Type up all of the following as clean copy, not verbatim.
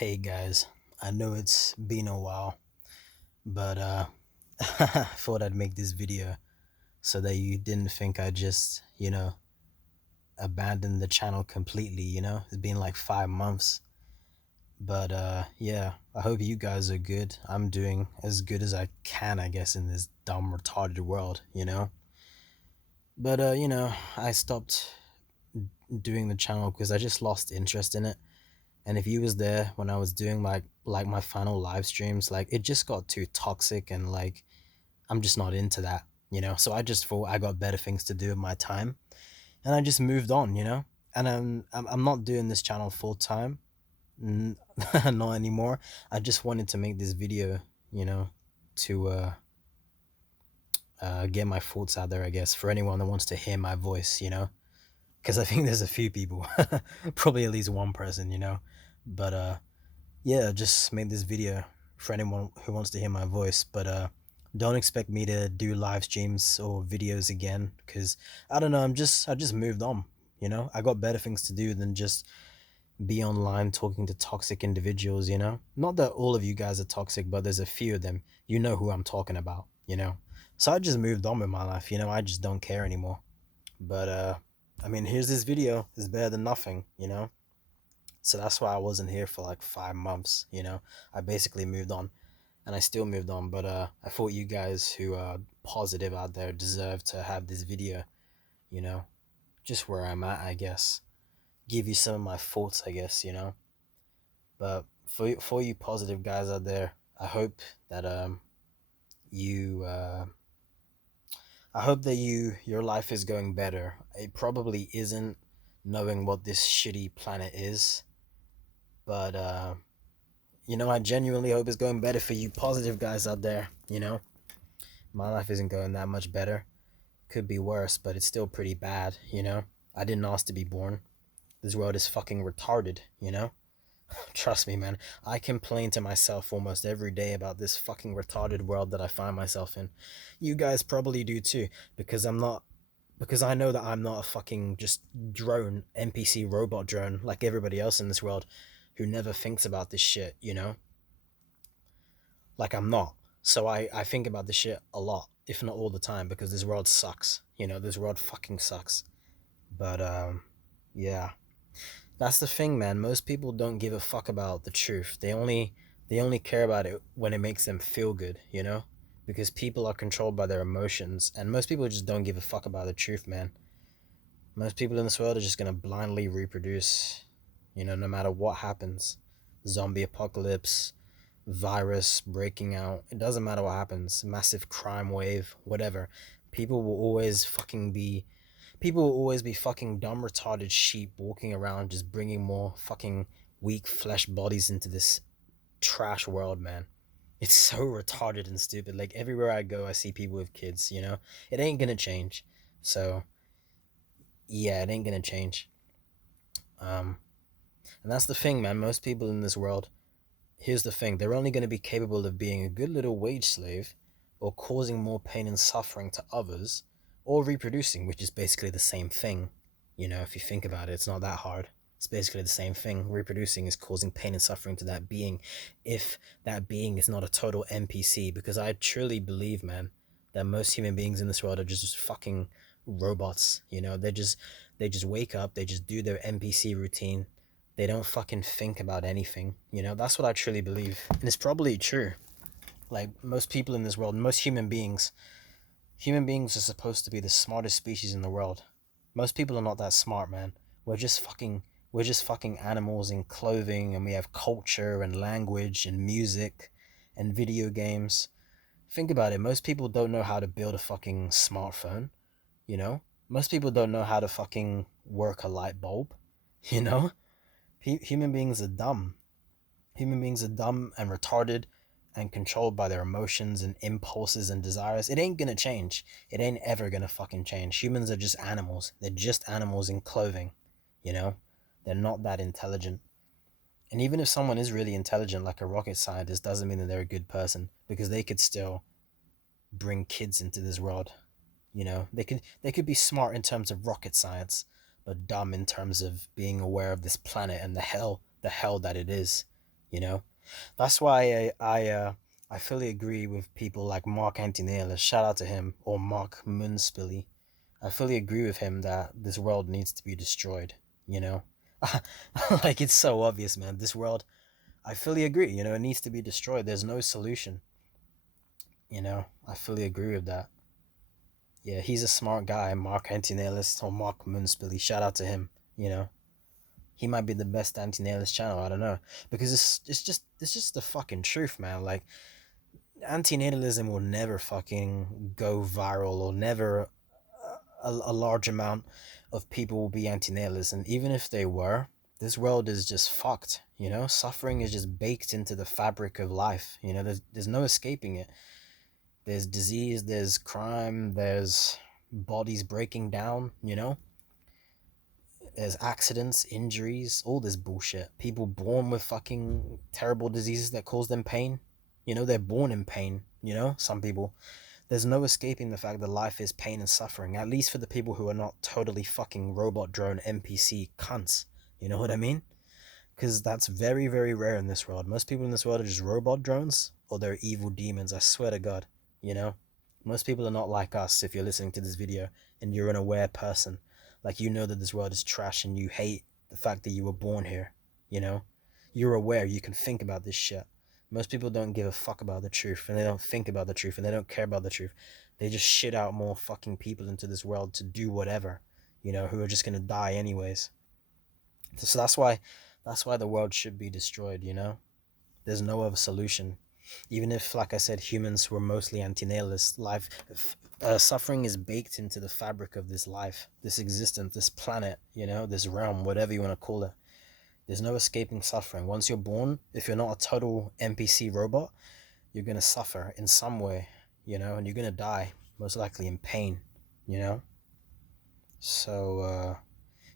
Hey guys, I know it's been a while, but I thought I'd make this video so that you didn't think I just, abandoned the channel completely, It's been like 5 months. But yeah, I hope you guys are good. I'm doing as good as I can, I guess, in this dumb, retarded world. But I stopped doing the channel because I just lost interest in it. And if you was there when I was doing like my final live streams, like it just got too toxic and like I'm just not into that. So I just thought I got better things to do with my time, and I just moved on. And I'm not doing this channel full time, not anymore. I just wanted to make this video, to get my thoughts out there, I guess, for anyone that wants to hear my voice. Because I think there's a few people, probably at least one person. But yeah, just made this video for anyone who wants to hear my voice. But don't expect me to do live streams or videos again, because I don't know, I just moved on. I got better things to do than just be online talking to toxic individuals. Not that all of you guys are toxic, but there's a few of them. You know who I'm talking about. So I just moved on with my life. I just don't care anymore. But I mean, here's this video. It's better than nothing. So that's why I wasn't here for like 5 months. I basically moved on, and I still moved on. But I thought you guys who are positive out there deserve to have this video, you know, just where I'm at, I guess. Give you some of my thoughts, I guess. But for you positive guys out there, I hope that you I hope that your life is going better. It probably isn't, knowing what this shitty planet is, but I genuinely hope it's going better for you positive guys out there. My life isn't going that much better. Could be worse, but it's still pretty bad. I didn't ask to be born. This world is fucking retarded. Trust me, man. I complain to myself almost every day about this fucking retarded world that I find myself in. You guys probably do too, because I know that I'm not a fucking just drone, NPC robot drone like everybody else in this world who never thinks about this shit. Like I'm not. So I think about this shit a lot, if not all the time, because this world sucks. This world fucking sucks. But yeah. That's the thing, man. Most people don't give a fuck about the truth. They only care about it when it makes them feel good. Because people are controlled by their emotions, and most people just don't give a fuck about the truth, man. Most people in this world are just gonna blindly reproduce, no matter what happens. Zombie apocalypse, virus breaking out. It doesn't matter what happens. Massive crime wave, whatever. People will always fucking be People will always be fucking dumb, retarded sheep walking around just bringing more fucking weak flesh bodies into this trash world, man. It's so retarded and stupid. Like, everywhere I go, I see people with kids. It ain't gonna change. So, yeah, it ain't gonna change. Um, and that's the thing, man. Most people in this world, here's the thing, they're only gonna be capable of being a good little wage slave, or causing more pain and suffering to others, or reproducing, which is basically the same thing. If you think about it, it's not that hard. It's basically the same thing. Reproducing is causing pain and suffering to that being, if that being is not a total NPC. Because I truly believe, man, that most human beings in this world are just fucking robots. They just wake up, they just do their NPC routine. They don't fucking think about anything. That's what I truly believe, and it's probably true. Like, most people in this world, most human beings are supposed to be the smartest species in the world. Most people are not that smart, man. We're just fucking animals in clothing, and we have culture and language and music and video games. Think about it. Most people don't know how to build a fucking smartphone, you know? Most people don't know how to fucking work a light bulb, you know? Human beings are dumb. Human beings are dumb and retarded and controlled by their emotions and impulses and desires. It ain't gonna change. It ain't ever gonna fucking change. Humans are just animals. They're just animals in clothing, you know? They're not that intelligent. And even if someone is really intelligent, like a rocket scientist, doesn't mean that they're a good person, because they could still bring kids into this world. They could be smart in terms of rocket science, but dumb in terms of being aware of this planet and the hell that it is. you know. That's why I fully agree with people like Mr. Antinatalist, shout out to him, or Mark Munspilly. I fully agree with him that this world needs to be destroyed, you know. Like, it's so obvious, man. This world, I fully agree, you know, it needs to be destroyed. There's no solution, you know. I fully agree with that. Yeah, he's a smart guy, Mr. Antinatalist or Mark Munspilly. Shout out to him, you know. He might be the best anti-nailist channel, I don't know. Because it's just the fucking truth, man. Like, antinatalism will never fucking go viral, or never a large amount of people will be antinatalists. And even if they were, this world is just fucked, you know. Suffering is just baked into the fabric of life, you know. There's no escaping it. There's disease, there's crime, there's bodies breaking down, you know. There's accidents, injuries, all this bullshit. People born with fucking terrible diseases that cause them pain. You know, they're born in pain, you know, some people. There's no escaping the fact that life is pain and suffering, at least for the people who are not totally fucking robot drone NPC cunts. You know what I mean? Because that's very, very rare in this world. Most people in this world are just robot drones, or they're evil demons, I swear to God. You know? Most people are not like us if you're listening to this video and you're an aware person. Like, you know that this world is trash and you hate the fact that you were born here. You know? You're aware, you can think about this shit. Most people don't give a fuck about the truth, and they don't think about the truth, and they don't care about the truth. They just shit out more fucking people into this world to do whatever, you know, who are just gonna die anyways. So that's why the world should be destroyed, you know? There's no other solution. Even if, like I said, humans were mostly anti-natalist, suffering is baked into the fabric of this life, this existence, this planet, you know, this realm, whatever you want to call it. There's no escaping suffering. Once you're born, if you're not a total NPC robot, you're gonna suffer in some way, you know, and you're gonna die, most likely in pain, you know? So,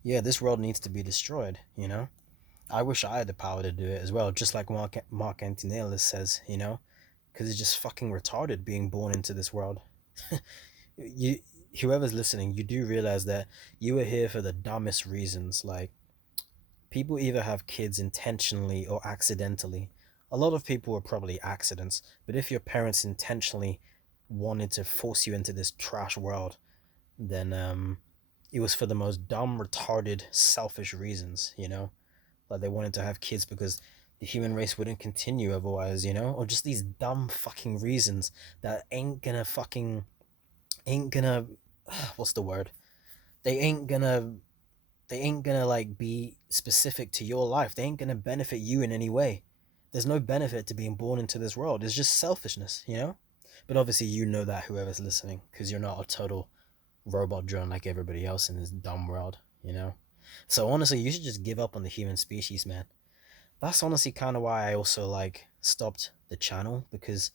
yeah, this world needs to be destroyed, you know? I wish I had the power to do it as well, just like Mr. Antinatalist says, you know, because it's just fucking retarded being born into this world. you, whoever's listening, you do realize that you are here for the dumbest reasons. Like, people either have kids intentionally or accidentally. A lot of people are probably accidents, but if your parents intentionally wanted to force you into this trash world, then it was for the most dumb, retarded, selfish reasons, you know? Like, they wanted to have kids because the human race wouldn't continue otherwise, you know? Or just these dumb fucking reasons that ain't gonna, what's the word? They ain't gonna, like, be specific to your life. They ain't gonna benefit you in any way. There's no benefit to being born into this world. It's just selfishness, you know? But obviously, you know that, whoever's listening, because you're not a total robot drone like everybody else in this dumb world, you know? So honestly, you should just give up on the human species, man. That's honestly kind of why I also, like, stopped the channel, because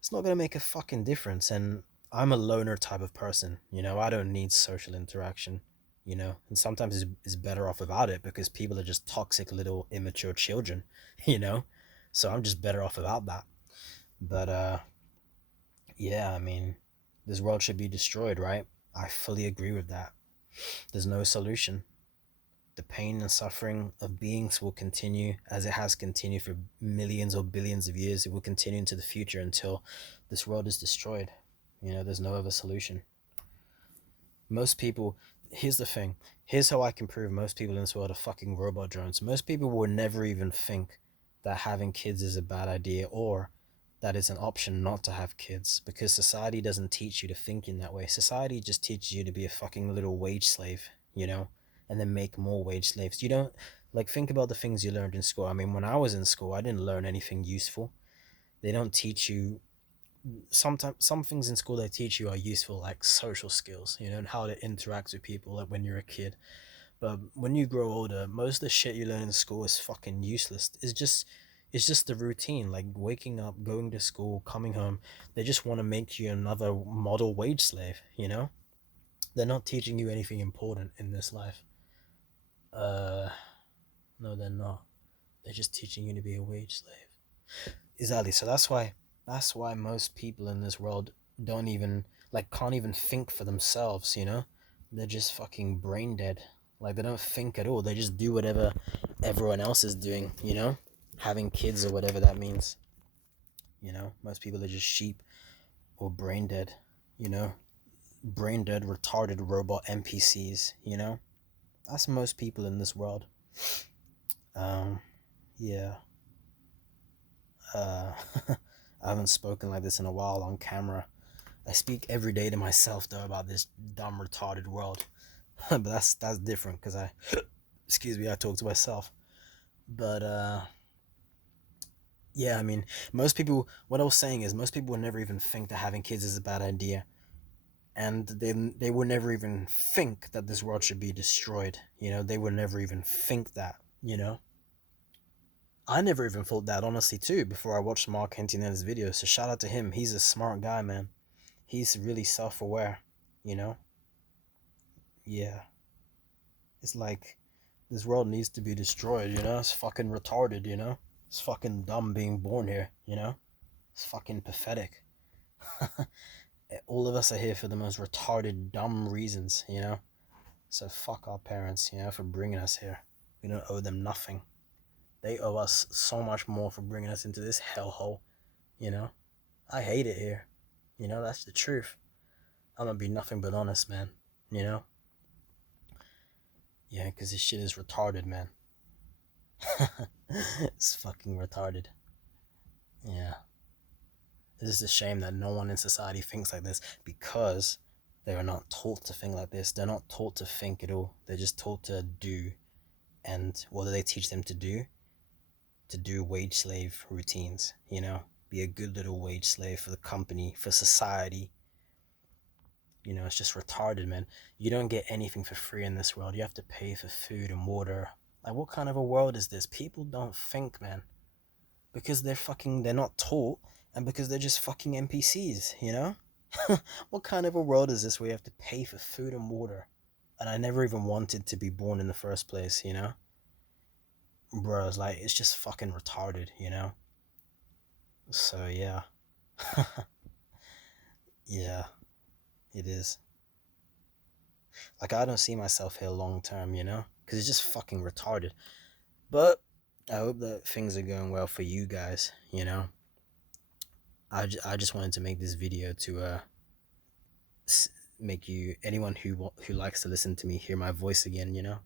it's not gonna make a fucking difference. And I'm a loner type of person, you know. I don't need social interaction, you know. And sometimes it's better off without it, because people are just toxic little immature children, you know. So I'm just better off without that. But yeah, I mean, this world should be destroyed, right? I fully agree with that. There's no solution. The pain and suffering of beings will continue as it has continued for millions or billions of years. It will continue into the future until this world is destroyed. You know, there's no other solution. Most people, here's the thing. Here's how I can prove most people in this world are fucking robot drones. Most people will never even think that having kids is a bad idea, or that it's an option not to have kids, because society doesn't teach you to think in that way. Society just teaches you to be a fucking little wage slave, you know, and then make more wage slaves. You don't, like, think about the things you learned in school. I mean, when I was in school, I didn't learn anything useful. They don't teach you, sometimes some things in school they teach you are useful, like social skills, you know, and how to interact with people, like when you're a kid. But when you grow older, most of the shit you learn in school is fucking useless. It's just the routine, like waking up, going to school, coming home. They just want to make you another model wage slave, you know? They're not teaching you anything important in this life. Uh, no, they're not. They're just teaching you to be a wage slave. Exactly. So that's why most people in this world don't even, like, can't even think for themselves, you know? They're just fucking brain dead. Like, they don't think at all. They just do whatever everyone else is doing, you know? having kids or whatever that means. Most people are just sheep or brain dead, you know, brain dead, retarded robot NPCs, That's most people in this world. Um, yeah. Uh, I haven't spoken like this in a while on camera. I speak every day to myself though about this dumb retarded world, but that's different because excuse me, I talk to myself. But yeah, I mean, most people. What I was saying is, most people would never even think that having kids is a bad idea, and they would never even think that this world should be destroyed. They would never even think that. I never even thought that honestly too before I watched Mr.Antinatalist videos. So shout out to him. He's a smart guy, man. He's really self-aware. You know. Yeah. It's like this world needs to be destroyed. It's fucking retarded. It's fucking dumb being born here. It's fucking pathetic. All of us are here for the most retarded, dumb reasons. So fuck our parents. For bringing us here. We don't owe them nothing. They owe us so much more for bringing us into this hellhole. I hate it here. That's the truth. I'm gonna be nothing but honest, man. Yeah, because this shit is retarded, man. It's fucking retarded. Yeah. It's just a shame that no one in society thinks like this because they are not taught to think like this. They're not taught to think at all. They're just taught to do. And what do they teach them to do? To do wage slave routines, Be a good little wage slave for the company, for society. It's just retarded, man. You don't get anything for free in this world. You have to pay for food and water. Like, what kind of a world is this? People don't think, man. Because they're not taught, and because they're just fucking NPCs, What kind of a world is this where you have to pay for food and water? And I never even wanted to be born in the first place, Bro, it's just fucking retarded, So, yeah. Yeah, it is. Like, I don't see myself here long term, Because it's just fucking retarded. But I hope that things are going well for you guys, I just wanted to make this video to make anyone who likes to listen to me hear my voice again,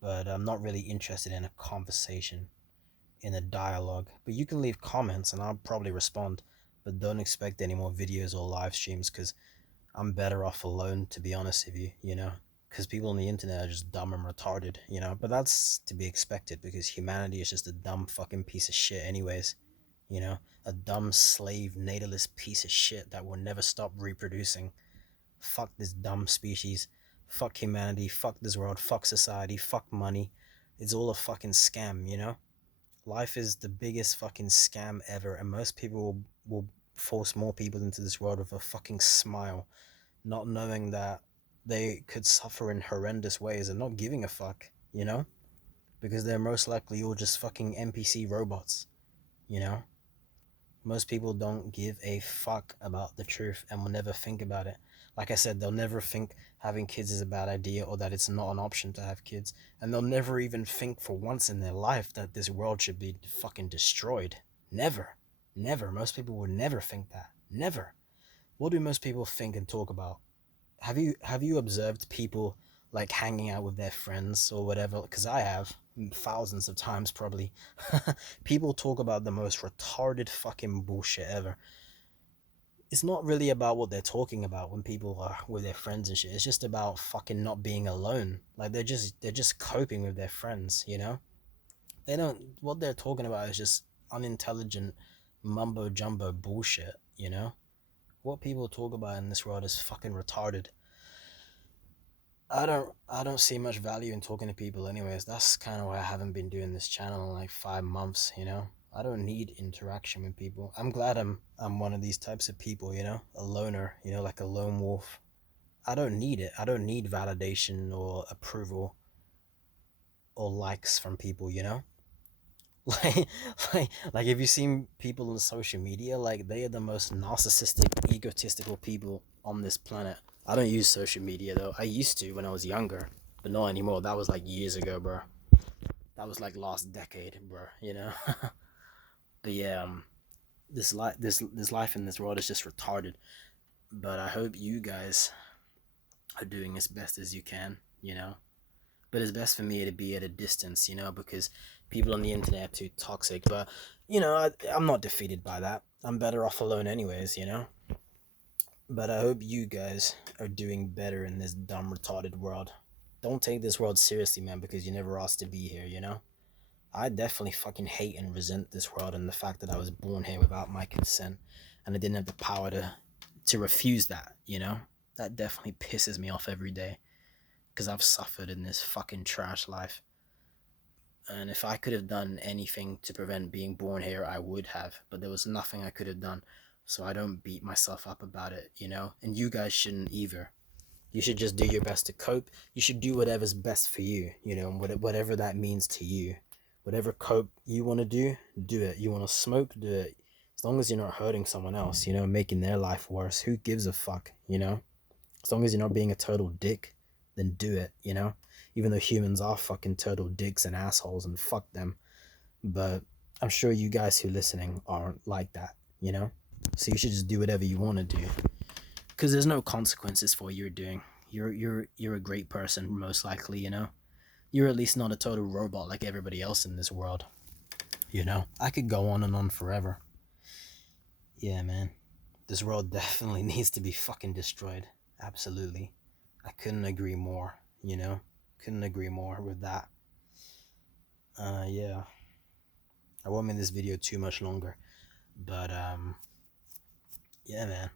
But I'm not really interested in a conversation, in a dialogue. But you can leave comments and I'll probably respond. But don't expect any more videos or live streams because I'm better off alone, to be honest with you, Because people on the internet are just dumb and retarded, But that's to be expected because humanity is just a dumb fucking piece of shit, anyways. A dumb slave natalist piece of shit that will never stop reproducing. Fuck this dumb species. Fuck humanity. Fuck this world. Fuck society. Fuck money. It's all a fucking scam, Life is the biggest fucking scam ever, and most people will force more people into this world with a fucking smile, not knowing that they could suffer in horrendous ways and not giving a fuck, Because they're most likely all just fucking NPC robots, Most people don't give a fuck about the truth and will never think about it. Like I said, they'll never think having kids is a bad idea or that it's not an option to have kids. And they'll never even think for once in their life that this world should be fucking destroyed. Never. Never. Most people would never think that. Never. What do most people think and talk about? Have you observed people like hanging out with their friends or whatever? Because I have thousands of times probably. People talk about the most retarded fucking bullshit ever. It's not really about what they're talking about when people are with their friends and shit. It's just about fucking not being alone. Like they're just coping with their friends, They don't. What they're talking about is just unintelligent mumbo jumbo bullshit, What people talk about in this world is fucking retarded. I don't see much value in talking to people anyways. That's kind of why I haven't been doing this channel in like 5 months, I don't need interaction with people. I'm glad I'm one of these types of people, a loner, like a lone wolf. I don't need it. I don't need validation or approval or likes from people, like like if you've seen people on social media, like they are the most narcissistic, egotistical people on this planet. I don't use social media though. I used to when I was younger, but not anymore. That was like years ago, bro. That was like last decade, bro, you know. But yeah, this life in this world is just retarded. But I hope you guys are doing as best as you can, you know. But it's best for me to be at a distance, you know, because people on the internet are too toxic. But you know, I'm not defeated by that. I'm better off alone anyways, you know. But I hope you guys are doing better in this dumb retarded world. Don't take this world seriously, man, because you never asked to be here, you know. I definitely fucking hate and resent this world and the fact that I was born here without my consent and I didn't have the power to refuse that, you know? That definitely pisses me off every day because I've suffered in this fucking trash life. And if I could have done anything to prevent being born here, I would have, but there was nothing I could have done. So I don't beat myself up about it, you know? And you guys shouldn't either. You should just do your best to cope. You should do whatever's best for you, you know, whatever that means to you. Whatever cope you want to do it. You want to smoke, do it. As long as you're not hurting someone else, you know, making their life worse. Who gives a fuck, you know? As long as you're not being a total dick, then do it, you know? Even though humans are fucking total dicks and assholes and fuck them. But I'm sure you guys who are listening aren't like that, you know? So you should just do whatever you want to do. Because there's no consequences for what you're doing. You're a great person, most likely, you know? You're at least not a total robot like everybody else in this world. You know, I could go on and on forever. Yeah, man. This world definitely needs to be fucking destroyed. Absolutely. I couldn't agree more, you know? Couldn't agree more with that. Yeah. I won't make this video too much longer. But, yeah, man.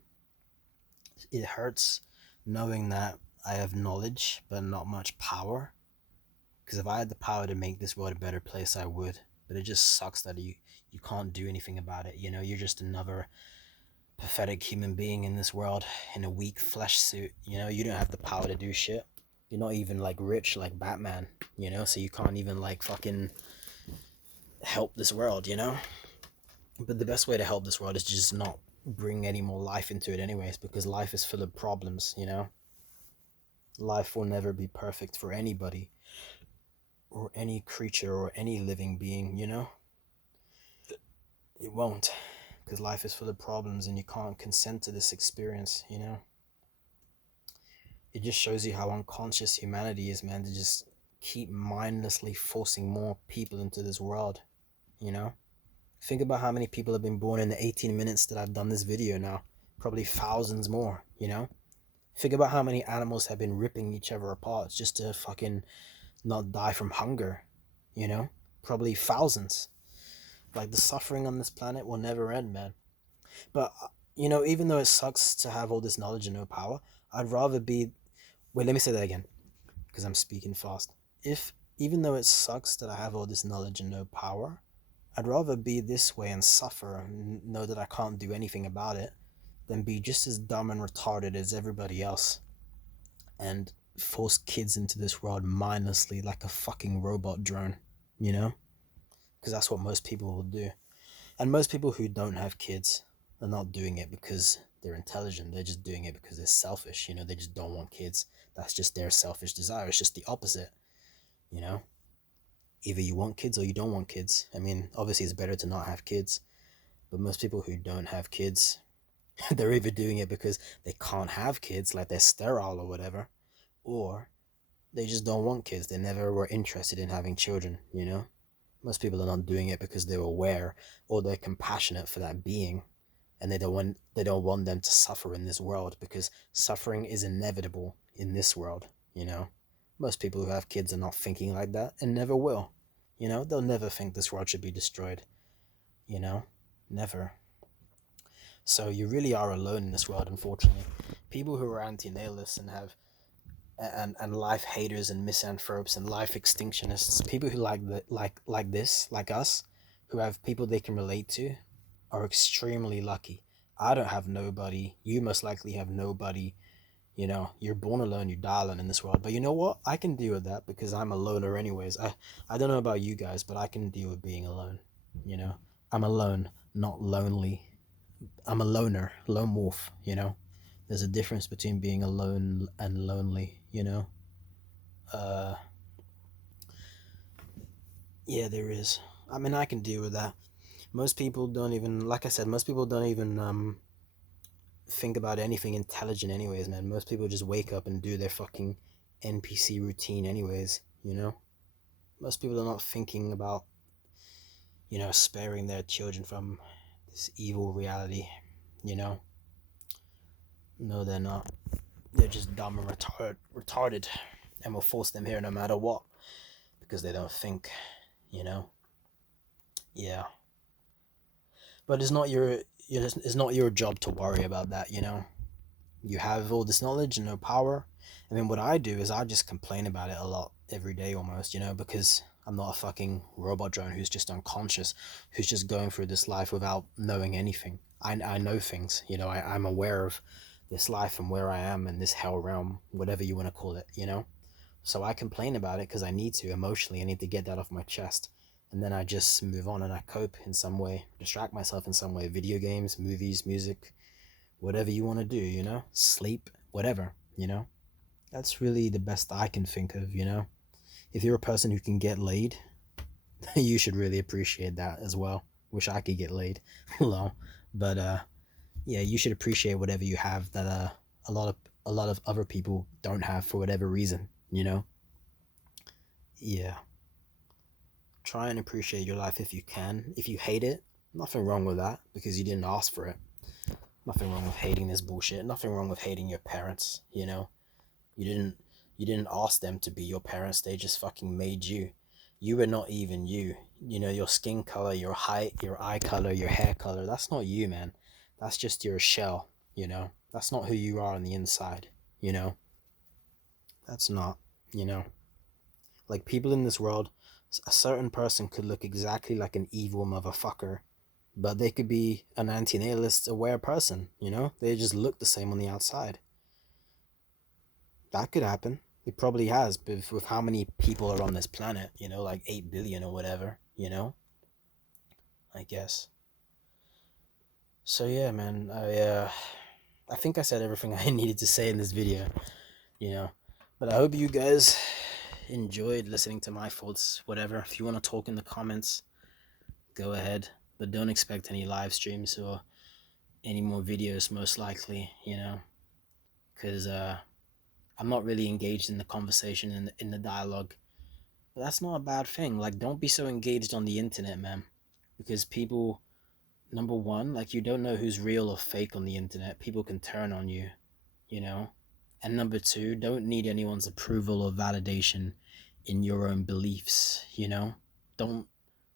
It hurts knowing that I have knowledge, but not much power. Because if I had the power to make this world a better place, I would. But it just sucks that you can't do anything about it. You know, you're just another pathetic human being in this world in a weak flesh suit. You know, you don't have the power to do shit. You're not even like rich like Batman, you know, so you can't even like fucking help this world, you know. But the best way to help this world is just not bring any more life into it anyways, because life is full of problems, you know. Life will never be perfect for anybody or any creature or any living being, you know. It won't, because life is full of problems and you can't consent to this experience, you know. It just shows you how unconscious humanity is, man, to just keep mindlessly forcing more people into this world, you know. Think about how many people have been born in the 18 minutes that I've done this video now. Probably thousands more, you know. Think about how many animals have been ripping each other apart just to fucking not die from hunger, you know. Probably thousands. Like, the suffering on this planet will never end, man. But, you know, even though it sucks to have all this knowledge and no power, I'd rather be... Wait, let me say that again, because I'm speaking fast. Even though it sucks that I have all this knowledge and no power, I'd rather be this way and suffer and know that I can't do anything about it than be just as dumb and retarded as everybody else and force kids into this world mindlessly like a fucking robot drone, you know? Because that's what most people will do. And most people who don't have kids are not doing it because they're intelligent. They're just doing it because they're selfish, you know? They just don't want kids. That's just their selfish desire. It's just the opposite, you know? Either you want kids or you don't want kids. I mean, obviously it's better to not have kids, but most people who don't have kids, they're either doing it because they can't have kids, like they're sterile or whatever, or they just don't want kids. They never were interested in having children, you know? Most people are not doing it because they're aware or they're compassionate for that being, and they don't want them to suffer in this world, because suffering is inevitable in this world, you know? Most people who have kids are not thinking like that and never will. You know, they'll never think this world should be destroyed, you know? Never. So you really are alone in this world, unfortunately. People who are antinatalists and have and life haters and misanthropes and life extinctionists, people who like us, who have people they can relate to, are extremely lucky. I don't have nobody. You most likely have nobody. You know, you're born alone, you die alone in this world. But you know what? I can deal with that because I'm a loner anyways. I don't know about you guys, but I can deal with being alone. You know, I'm alone, not lonely. I'm a loner, lone wolf, you know. There's a difference between being alone and lonely, you know. Uh, Yeah, there is. I mean, I can deal with that. Most people don't even, like I said, most people don't even think about anything intelligent, anyways, man. Most people just wake up and do their fucking NPC routine, anyways. You know, most people are not thinking about, sparing their children from this evil reality. You know, no, they're not. They're just dumb and retarded, and we'll force them here no matter what because they don't think. You know, yeah. But it's not your job to worry about that. You have all this knowledge and no power. I mean, what I do is I just complain about it a lot every day almost, because I'm not a fucking robot drone who's just unconscious, who's just going through this life without knowing anything. I know things, I'm aware of this life and where I am in this hell realm, whatever you want to call it. So I complain about it because I need to emotionally. I need to get that off my chest. And then I just move on and I cope in some way, distract myself in some way. Video games, movies, music, whatever you want to do, sleep, whatever. That's really the best I can think of. If you're a person who can get laid, you should really appreciate that as well. Wish I could get laid. Lol. But yeah, you should appreciate whatever you have that a lot of a lot of other people don't have for whatever reason. Yeah. Try and appreciate your life if you can. If you hate it, nothing wrong with that because you didn't ask for it. Nothing wrong with hating this bullshit. Nothing wrong with hating your parents. You didn't you didn't ask them to be your parents. They just fucking made you. You were not even you. Your skin color, your height, your eye color, your hair color, that's not you, man. That's just your shell. That's not who you are on the inside, you know? That's not, you know? Like people in this world, a certain person could look exactly like an evil motherfucker, but they could be an anti-natalist aware person. They just look the same on the outside. That could happen. It probably has, but with how many people are on this planet, like 8 billion or whatever, I guess. So yeah, man, I think I said everything I needed to say in this you know. But I hope you guys enjoyed listening to my thoughts, whatever. If you want to talk in the comments, go ahead. But don't expect any live streams or any more videos, most likely, because I'm not really engaged in the conversation and in the dialogue. But that's not a bad thing. Like, don't be so engaged on the internet, man. Because people, number one, like, you don't know who's real or fake on the internet. People can turn on you. And number two, don't need anyone's approval or validation in your own beliefs. Don't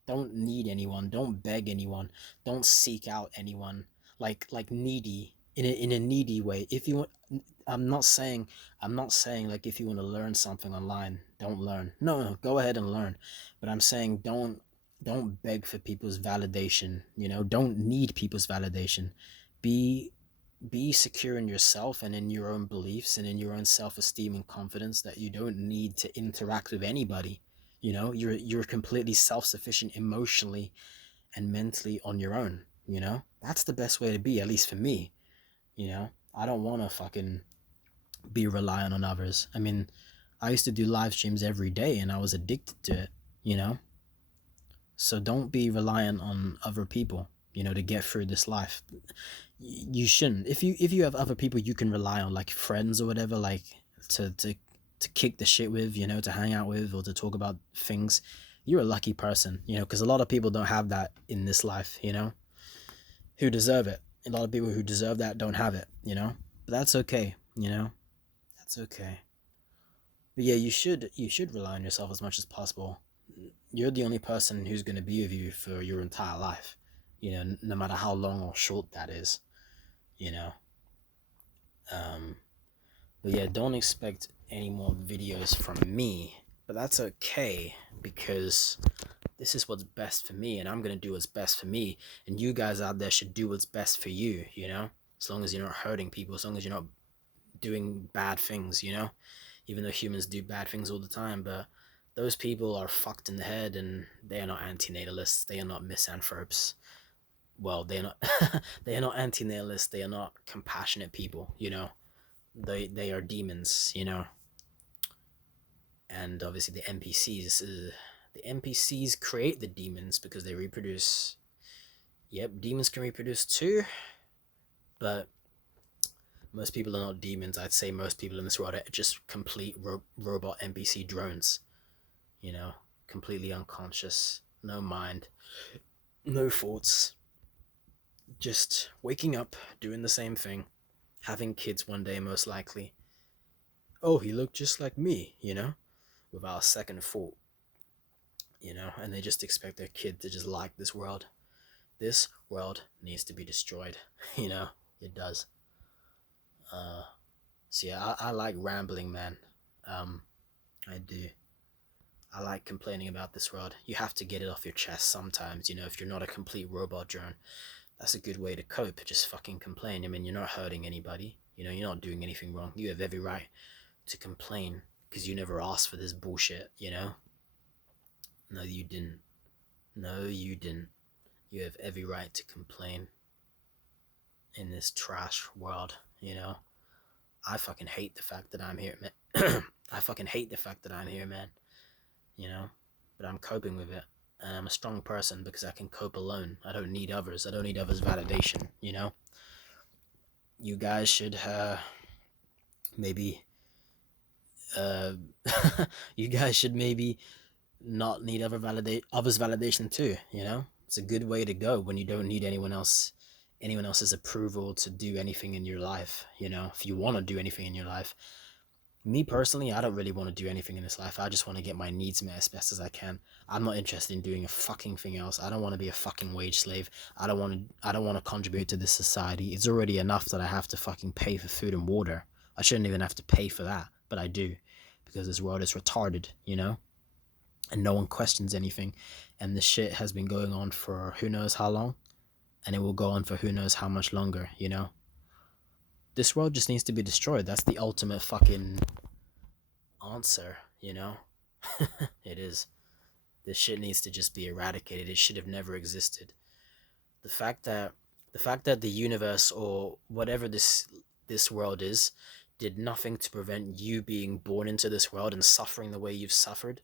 don't need anyone. Don't beg anyone. Don't seek out anyone like needy in a needy way. If you want, I'm not saying like if you want to learn something online, don't learn. No, go ahead and learn. But I'm saying don't beg for people's validation. Don't need people's validation. Be be secure in yourself and in your own beliefs and in your own self-esteem and confidence that you don't need to interact with anybody. You're completely self-sufficient emotionally and mentally on your own. That's the best way to be, at least for me. I don't want to fucking be reliant on others. I mean, I used to do live streams every day and I was addicted to it. So don't be reliant on other people, to get through this life. You shouldn't. If you have other people you can rely on, like friends or whatever, like to kick the shit with, to hang out with or to talk about things, you're a lucky person, because a lot of people don't have that in this life, who deserve it. A lot of people who deserve that don't have it. But that's okay. That's okay. But yeah, you should rely on yourself as much as possible. You're the only person who's going to be with you for your entire life, no matter how long or short that is, you know. Um, but yeah, don't expect any more videos from me. But that's okay because this is what's best for me, and I'm going to do what's best for me. And you guys out there should do what's best for you, as long as you're not hurting people, as long as you're not doing bad things, even though humans do bad things all the time. But those people are fucked in the head and they are not antinatalists, they are not misanthropes. Well, they're not they are not antinatalists, they are not compassionate people. They are demons. And obviously the NPCs, The NPCs create the demons because they reproduce. Yep, demons can reproduce too, but most people are not demons. I'd say most people in this world are just complete robot NPC drones, you know, completely unconscious, no mind, no thoughts, just waking up, doing the same thing, having kids one day most likely. Oh, he looked just like me, you know, without a second thought, you know, and they just expect their kid to just like this world. This world needs to be destroyed, you know, it does. So yeah, I like rambling, man. I do. I like complaining about this world. You have to get it off your chest sometimes, you know, if you're not a complete robot drone. That's a good way to cope, just fucking complain. I mean, you're not hurting anybody, you know, you're not doing anything wrong. You have every right to complain because you never asked for this bullshit, you know? No, you didn't. No, you didn't. You have every right to complain in this trash world, you know? I fucking hate the fact that I'm here, man. I fucking hate the fact that I'm here, man. You know? But I'm coping with it. And I'm a strong person because I can cope alone. I don't need others. I don't need others' validation, you know? You guys should, maybe, uh, you guys should maybe not need others' validation too, you know? It's a good way to go when you don't need anyone else's approval to do anything in your life, you know? If you want to do anything in your life. Me personally, I don't really want to do anything in this life. I just want to get my needs met as best as I can. I'm not interested in doing a fucking thing else. I don't want to be a fucking wage slave. I don't want to contribute to this society. It's already enough that I have to fucking pay for food and water. I shouldn't even have to pay for that, but I do because this world is retarded, you know? And no one questions anything. And this shit has been going on for who knows how long, and it will go on for who knows how much longer, you know? This world just needs to be destroyed. That's the ultimate fucking answer, you know? It is. This shit needs to just be eradicated. It should have never existed. The fact that the universe or whatever this world is did nothing to prevent you being born into this world and suffering the way you've suffered.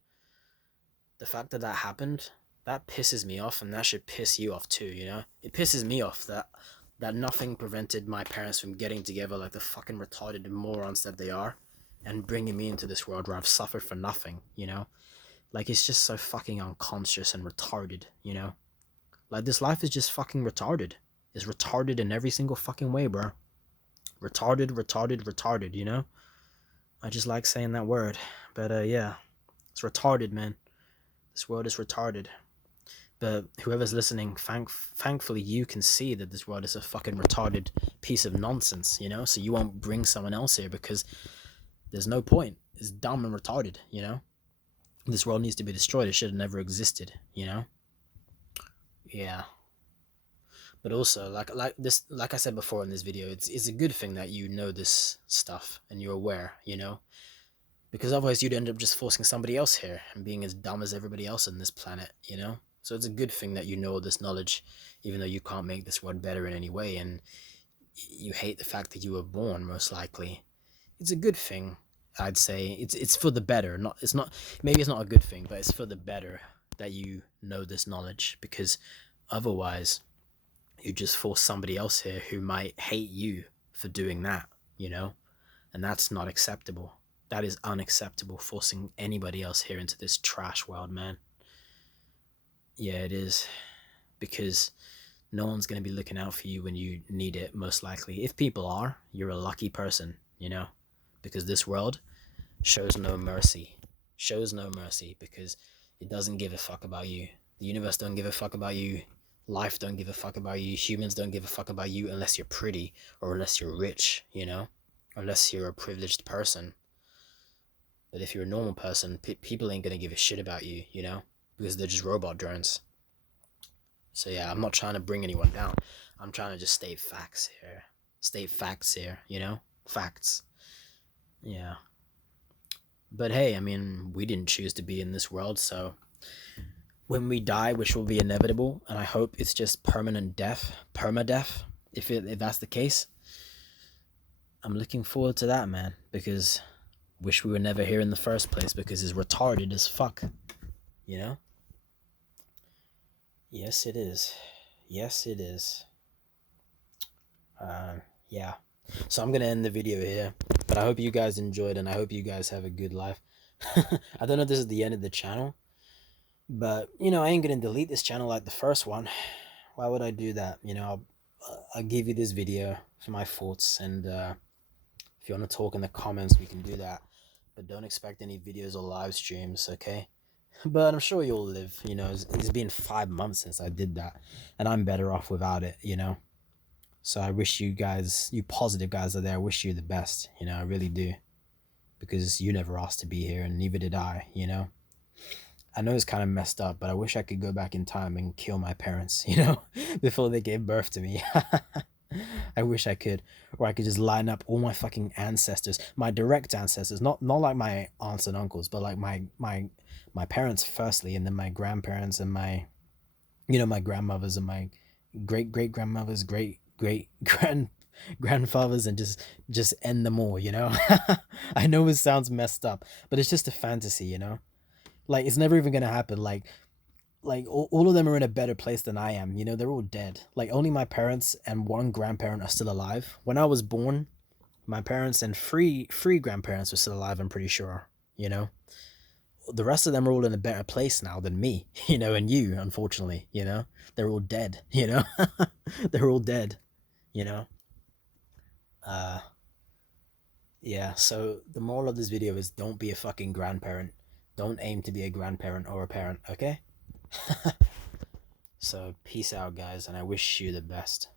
The fact that that happened, that pisses me off, and that should piss you off too, you know? It pisses me off that nothing prevented my parents from getting together like the fucking retarded morons that they are and bringing me into this world where I've suffered for nothing, you know? Like, it's just so fucking unconscious and retarded, you know? Like, this life is just fucking retarded. It's retarded in every single fucking way, bro. Retarded, retarded, retarded, you know? I just like saying that word. But, yeah. It's retarded, man. This world is retarded. But whoever's listening, thankfully you can see that this world is a fucking retarded piece of nonsense, you know? So you won't bring someone else here because there's no point. It's dumb and retarded, you know? This world needs to be destroyed. It should have never existed, you know? Yeah. But also, like I said before in this video, it's a good thing that you know this stuff and you're aware, you know? Because otherwise you'd end up just forcing somebody else here and being as dumb as everybody else on this planet, you know? So it's a good thing that you know this knowledge, even though you can't make this world better in any way, and you hate the fact that you were born, most likely. It's a good thing, I'd say. It's for the better. Maybe it's not a good thing, but it's for the better that you know this knowledge, because otherwise you just force somebody else here who might hate you for doing that, you know? And that's not acceptable. That is unacceptable, forcing anybody else here into this trash world, man. Yeah, it is. Because no one's going to be looking out for you when you need it, most likely. If people are, you're a lucky person, you know? Because this world shows no mercy. Shows no mercy because it doesn't give a fuck about you. The universe don't give a fuck about you. Life don't give a fuck about you. Humans don't give a fuck about you unless you're pretty or unless you're rich, you know? Unless you're a privileged person. But if you're a normal person, people ain't gonna give a shit about you, you know? Because they're just robot drones. So yeah, I'm not trying to bring anyone down. I'm trying to just state facts here. State facts here, you know? Facts. Yeah. But hey, I mean, we didn't choose to be in this world, so when we die, which will be inevitable, and I hope it's just permanent death, permadeath, if that's the case, I'm looking forward to that, man, because wish we were never here in the first place because it's retarded as fuck. you know? Yes, it is. Yes, it is. Yeah. So I'm gonna end the video here, but I hope you guys enjoyed, and I hope you guys have a good life. I don't know if this is the end of the channel, but I ain't gonna delete this channel like the first one. Why would I do that? I'll give you this video for my thoughts, and if you want to talk in the comments, we can do that. But don't expect any videos or live streams, okay? But I'm sure you'll live. It's been 5 months since I did that, and I'm better off without it. So I wish you guys, you positive guys out there, I wish you the best. I really do, because you never asked to be here, and neither did I. I know it's kind of messed up, but I wish I could go back in time and kill my parents, before they gave birth to me. I wish I could, or I could just line up all my fucking ancestors, my direct ancestors, not like my aunts and uncles, but like my parents firstly, and then my grandparents, and my grandmothers, and my great grandmothers, great grandfathers, and just end them all. I know it sounds messed up, but it's just a fantasy. Like, it's never even gonna happen. Like all of them are in a better place than I am. They're all dead. Like, only my parents and one grandparent are still alive. When I was born, my parents and three grandparents were still alive, I'm pretty sure. The rest of them are all in a better place now than me, and you, unfortunately. They're all dead. They're all dead. you know uh yeah, so the moral of this video is, don't be a fucking grandparent. Don't aim to be a grandparent or a parent, okay? So peace out, guys, and I wish you the best.